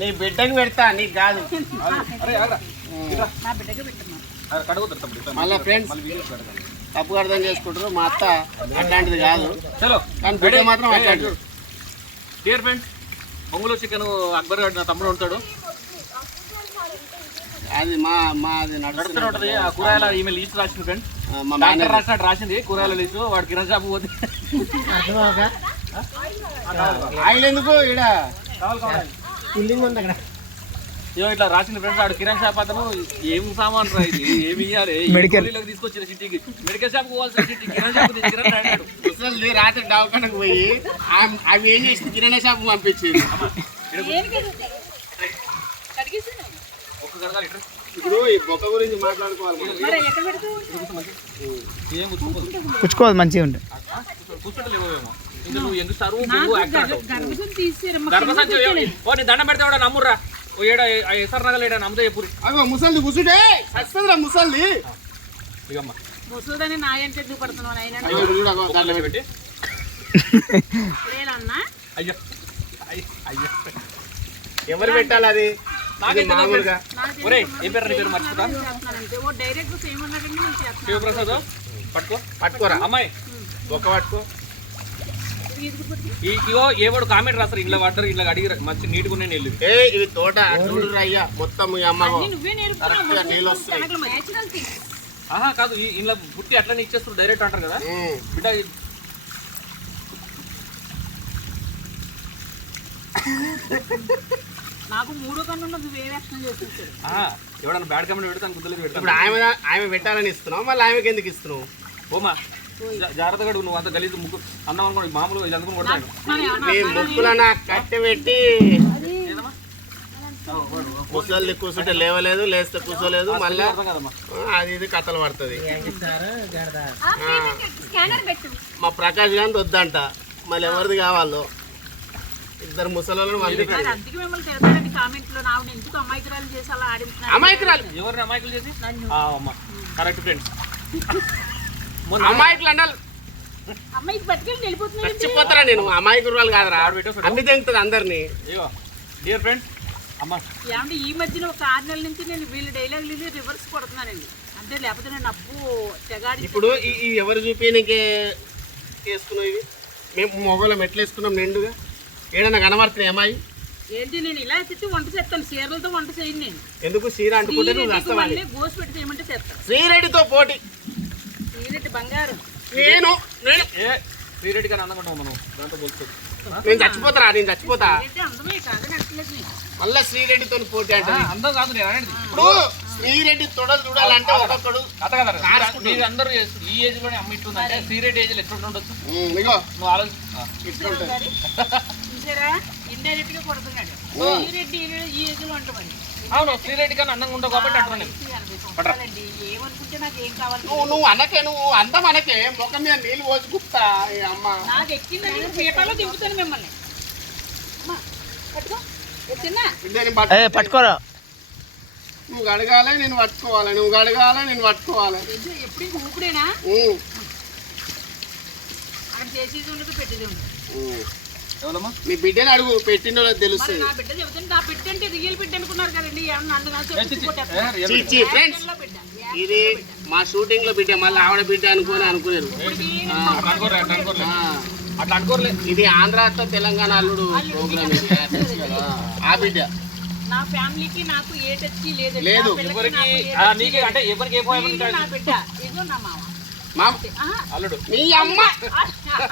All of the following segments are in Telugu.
నీ బిడ్డకి పెడతా నీకు కాదు. మళ్ళీ ఫ్రెండ్స్ తప్పు అర్థం చేసుకుంటారు. మా అత్త అట్లాంటిది కాదు. చలో. కానీ బిడ్డ మాత్రం అట్లాంటిది. డియర్ ఫ్రెండ్స్ బొంగులో చికెన్ అక్బర్ గారు నా తమ్ముడు ఉంటాడు. అది మా మా అది నడుస్తూనే ఉంటుంది. ఆ కూరగాయల ఈమెయిల్ లీస్ట్ రాసింది ఫ్రెండ్ మా మేనేజర్ రాసినట్టు రాసింది. కూరగాయల లీస్ట్ వాడు కిరణ్ షాప్ పోతే. ఆయిల్ ఎందుకు ఈడ? కావాలి కావాలి ఇగో ఇట్లా రాసింది ఫ్రెండ్స్ వాడు కిరణ్ షాప్ అతను ఏం సామాన్ రా ఇది? ఏమి ఇయ్యాలి? మెడికల్ తీసుకొచ్చిన సిటీకి? మెడికల్ షాప్ పోవాల్సిన సిటీ కిరణ్ షాప్ కిరణ్ రాత్రి దవాఖానకు పోయి ఆమె- అవి ఏం చేసింది? కిరాణా షాప్ పంపించింది. ఇప్పుడు ఈ బొక్క గురించి మాట్లాడుకోవాలి పుచ్చుకోవాలి మంచిగా ఉంటుంది కూర్చుంటలేమో నువ్వు ఎందుకు సరువు నువ్వు గర్భసంచి నీ దండం పెడితే కూడా నమ్మురా ఓ ఏడ ఎసర్ నగలు ఏడా నమ్ముతే చెప్పురి అగో ముసలిది కూర్చుంటే సస్తుందిరా ముసలిది. ఇగమ్మా. ముసలిదని నా అంటే ఎందుకు పడుతున్నావు ఆయన అగో ఇప్పుడు చూడు, అగో దాంట్లో పెట్టి. పెట్టి. లేదన్నా? అయ్యో అయ్య అయ్యో. ఎవరు పెట్టాలి అది? పట్టుకోరా? అమ్మాయి. బొక్క పట్టుకో. ఇగో ఏ వాడు కామెంట్ రాస్తారు? ఇంట్లో వాటర్ ఇంట్లో అడిగి మంచి నీట్గా ఉన్నాయి నీళ్ళు. ఏ ఇవి తోట చూడు అయ్యా మొత్తం ఈ నీళ్ళు వస్తాయి. ఆహా కాదు ఈ ఇంట్లో పుట్టి అట్లనే ఇచ్చేస్తారు డైరెక్ట్ అంటారు కదా. బిడ్డ ఇది- నాకు మూడో కన్ను ఉన్నది వేరే యాక్షన్ చేసేసాడు ఆహా, ఎవడన్నా బ్యాడ్ కామెంట్ పెడతాను గుద్దలేదు ఇప్పుడు పెడతాను ఆమె ఆమె పెట్టాలని ఇస్తున్నావు మళ్ళీ ఆమెకి ఎందుకు ఇస్తున్నావు? ఓమా జాగ్రత్తగా నువ్వు అంత గలీజు ముగ్గు అన్నం అనుకోండి మామూలుగా ఇది అందుకుని కొడతాను ముక్కులన కట్టె పెట్టి కూర్చుంటే లేవలేదు లేస్తే కూర్చోలేదు మళ్ళీ అర్థం కదమ్మా. అది ఇది కథలు పడుతుంది. స్కానర్ పెట్టు. మా ప్రకాష్ గాంధీ వద్దంట. మళ్ళీ ఎవరిది కావాలో? ఇద్దరు ముసలి మళ్ళీ మరి అందుకే మిమ్మల్ని తిడతారండి కామెంట్లో నాకు ఎందుకు అమాయకురాలు ఎవరిని అమాయకులు చేసి? Correct friends. అమ్మాయికి వెళ్ళిపోతున్నాడు చచ్చిపోతారా నేను? అమాయకురాలు కాదురా. అన్ని తెంగుతుంది అందరినీ. డియర్ ఫ్రెండ్స్ అమ్మ. ఏమంటే ఈ మధ్యన ఒక ఆరు నెలల నుంచి నేను వీళ్ళ డైలాగులు రివర్స్ కొడుతున్నానండి. అంటే లేకపోతే నేను అప్పు తెగాడి ఇప్పుడు ఈ ఎవరు చూపించే వేసుకున్నావు ఇవి? మేము మొగలం ఎట్లా వేసుకున్నాం నిండుగా. ఏడన్నా కనబడుతున్నాయి అమ్మాయి? ఏంటి నేను ఇలా తిట్టి వంట చేస్తాను. చీరలతో వంట చేయను నేను. ఎందుకు? సీర అంటుకుంటే గోసు పెట్టి చేయమంటే చేస్తాను. శ్రీరెడ్డితో పోటీ. శ్రీరెడ్డి బంగారం. నేను నేను. ఏ శ్రీరెడ్డి గారు అందకుంటాం మనం. దాంతో పోల్చుకోవచ్చు నేను చచ్చిపోతారా నేను చచ్చిపోతా. అందమే నచ్చలేదు మళ్ళా శ్రీరెడ్డితో పోటీ అంటే అందం కాదు నేను అనేది ఇప్పుడు శ్రీరెడ్డి తొడలు చూడాలంటే ఒక్కొక్కడు కథ కదా మీరు అందరూ చేస్తారు ఈ ఏజ్లోనే అమ్మ శ్రీరెడ్డి ఏజ్లో ఎట్లా ఉండొచ్చు నువ్వు ఆలోచి ఇండైరెక్ట్గా కొడుతున్నాడు. శ్రీరెడ్డి ఈ ఏజ్లో ఉంటామని అవును శ్రీరెడ్డి కానీ అందంగా ఉంటావు కాబట్టి అంటున్నాను సంవత్సరాలండి ఏమనుకుంటే నాకు ఏం కావాలి? నువ్వు నువ్వు అనకే నువ్వు అందం అనకే ముఖం మీద నీళ్ళు పోసి గుప్తా ఈ అమ్మ. నాకు ఎక్కిందని నేను పీటలో దింపుతాను మిమ్మల్ని. అమ్మా, పట్టుకో. ఏ చిన్న? బిడ్డని ఏ పట్టు పట్టుకోరా. నువ్వు గడగాలి నేను పట్టుకోవాలి. నువ్వు గడగాలి నేను పట్టుకోవాలి. ఏంటి, ఎప్పుడు ఇంక ఊపిడేనా? చేసేది ఉండదు పెట్టేది ఉండదు. మీ బిడ్డని అడుగు పెట్టినో తెలుస్తుంది ఫ్రెండ్స్. ఇది మా షూటింగ్లో బిడ్డ మళ్ళీ ఆవిడ బిడ్డ అనుకొని అనుకున్నారు అట్లా ఇది ఆంధ్రాతో తెలంగాణ అల్లుడు ప్రోగ్రామ్ ఇది. ఆ బిడ్డ. నా ఫ్యామిలీకి నాకు ఏ టచ్ లేదు. లేదు, ఎవరికి ఆ, నీకే అంటే ఎవరికి ఏ పోయి నా బిడ్డ. ఇదిగో నా మామ. మా ఆహా, అల్లుడు. మీ అమ్మ. ఆ,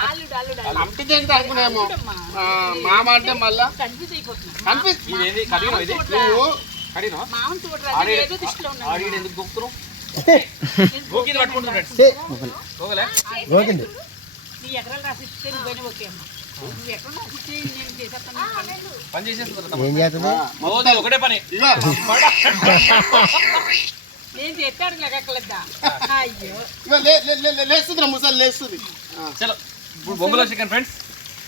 అల్లుడు అల్లుడు అల్లుడు. అంటి తెంగితే అనుకునేమో అమ్మా. ఆ, మామ అంటే మళ్ళా? గోకిది చేసేస్తుంది రోజు ఒకటే పని. ఇగో నేను చెప్పాడు అయ్యో. లేస్తుంది ముసలి లేస్తుంది. చలో ఇప్పుడు ఫ్రెండ్స్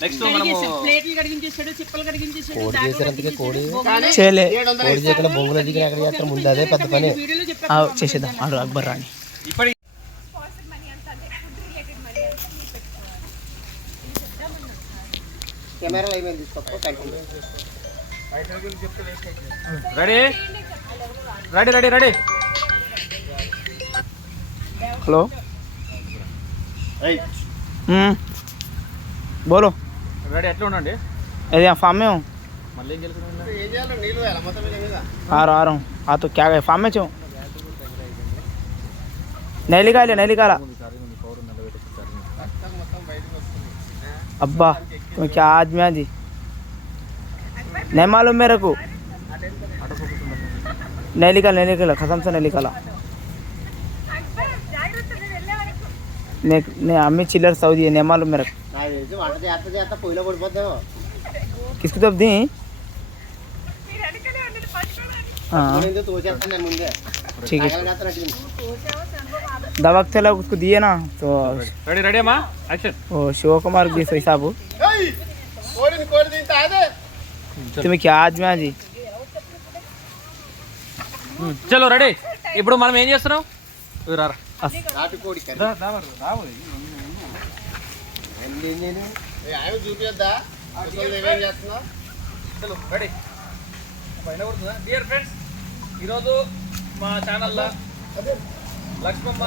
నెక్స్ట్. ప్లేట్లు కడిగించేసాడు చిప్పలు కడిగించేసాడు చేసేద్దాం. అక్బర్ ఇప్పటి continue ready ready ready ready hello हम्म, बोलो రెడీ ఎట్లా ఉండండి अरे यहाँ फार्म में हूँ మళ్ళీ ఏం తెలుసు ఏం చేయాలి నీళ్ళు వేయాలి మొత్తం మీద మీద आ रहा आ रहा हूँ हाँ तो क्या गए फार्म में छो नहीं निकाले नहीं निकाला మొత్తం బయటకు వస్తుంది अब्बा तुम्हें क्या आदमी है जी नहीं मालूम मेरे को नहीं निकाल नहीं निकाला कसम से नहीं निकाला नहीं नहीं अम्मी चिल्लर सऊदी है नहीं मालूम मेरे को నాకు తెలిసి వంట చేస్తా చేస్తా పొయ్యిలో పడిపోద్దాం किसकी तरफ दी हाँ ఎందుకు తోచేస్తాను నేను ముందే ठीक है తగలగేస్తానట్టు दवा के लग उसको दिए ना तो రెడీ రెడీ అమ్మా యాక్షన్ वो शिव कुमार जी सही साहब కోడిని కోడి తింటా అదే तुम्हें क्या आदमी है जी చలో రెడీ ఇప్పుడు మనం ఏం చేస్తున్నాం ఇవి రారా నాటుకోడి. ఆయన చూపిద్దా ఏమేం రెడీ. పైన కొడుతుందా? డియర్ ఫ్రెండ్స్ ఈరోజు మా ఛానల్లో లక్ష్మమ్మ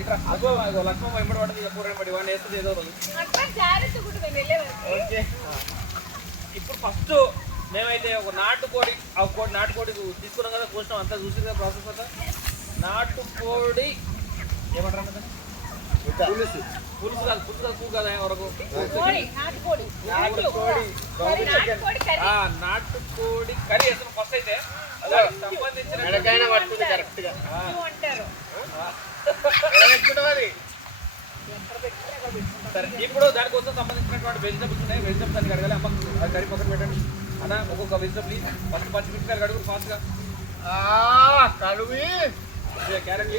ఇట్లా అగో అగో లక్ష్మమ్మ వెంబడి పడుతుంది ఇక కూర వెంబడి వాడిని వేస్తుంది ఏదో రోజు ఓకే. ఇప్పుడు ఫస్ట్ మేమైతే ఒక నాటుకోడి ఆ కోడి నాటుకోడి తీసుకున్నాం కదా చూసినాం అంతా చూసి కదా ప్రాసెస్ అంతా? నాటుకోడి ఏమంటారు అన్నది? పులుసు. పులుసు కాదు పులుసు కాదు పువ్వు కదా వరకు. ఆ, నాటుకోడి కర్రీ వేస్తున్నాం ఫస్ట్ అయితే సంబంధించిన మెడకైనా పట్టుకుంది కరెక్ట్గా అది? సరే ఇప్పుడు దానికోసం సంబంధించినటువంటి వెజిటబుల్స్ ఉన్నాయి. వెజిటబుల్స్ అన్ని అడగాలి అమ్మ కర్రీ పక్కన పెట్టండి. అన్న ఒక్కొక్క వెజిటబుల్ ఫస్ట్ పచ్చిమిరపకాయలు అడుగు ఫాస్ట్గా ఆ, కడువి క్యారెట్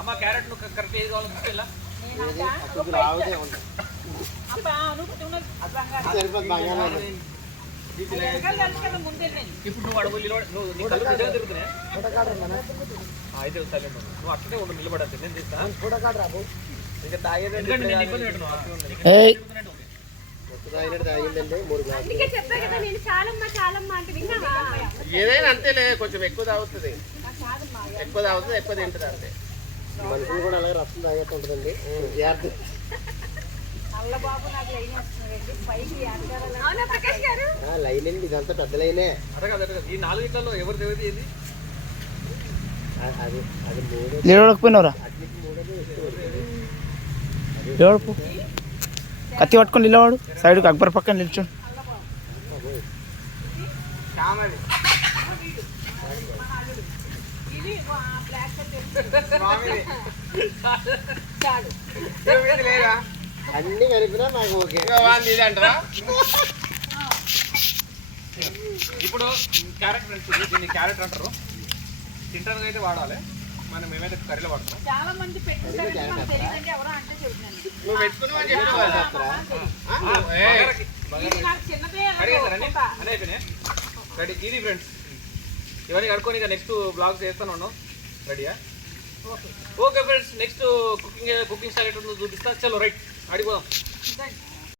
అమ్మ క్యారెట్ కరెక్ట్ ఏది కావాలో తీసుకెళ్ళా ఇప్పుడు నువ్వు నిలబడి నువ్వు అయితే సైలెంట్ అట్లనే ఉండు నిలబడద్దు. నేను తీస్తా. ఎందుకంటే నేను ఇబ్బంది పెట్టున్నాను ए తాగినట్టు తాగిందండి మూడు గ్లాసులు అందుకే చెప్పా కదా నేను చాలమ్మా చాలమ్మా అంటే విన్నావా? ఏదైనా అంతేలే కొంచెం ఎక్కువ తాగుతుంది. ఎక్కువ తాగుతుంది ఎక్కువ తింటుంది అంతే. మనుషులు కూడా అలాగే రసం ఆ, లైన్ అండి ఇదంతా పెద్ద లైనే. ఈ నాలుగు ఏంది? ఆ, అది మూడు కత్తి పట్టుకొని నిలవాడు సైడ్కి అక్బర్ పక్కన నిల్చోండి. అన్ని కలిపినా నాకు ఓకే. ఇప్పుడు క్యారెట్ ఫ్రెండ్స్ దీన్ని క్యారెట్ అంటారు. తింటానికి అయితే వాడాలి. మనం మేమైతే కర్రీలో వాడుతున్నాం. చాలా మంది నువ్వు నాకు చిన్నదే అయిపోయినాయి? రెడీ ఇది ఫ్రెండ్స్. ఇవన్నీ కడుక్కొని ఇక నెక్స్ట్ బ్లాగ్స్ చేస్తాను ఉన్నాం రెడీయా okay friends next cooking cooking style ఎట్లా ఉందో చూపిస్తా. చలో రైట్ అడిగిపోదాం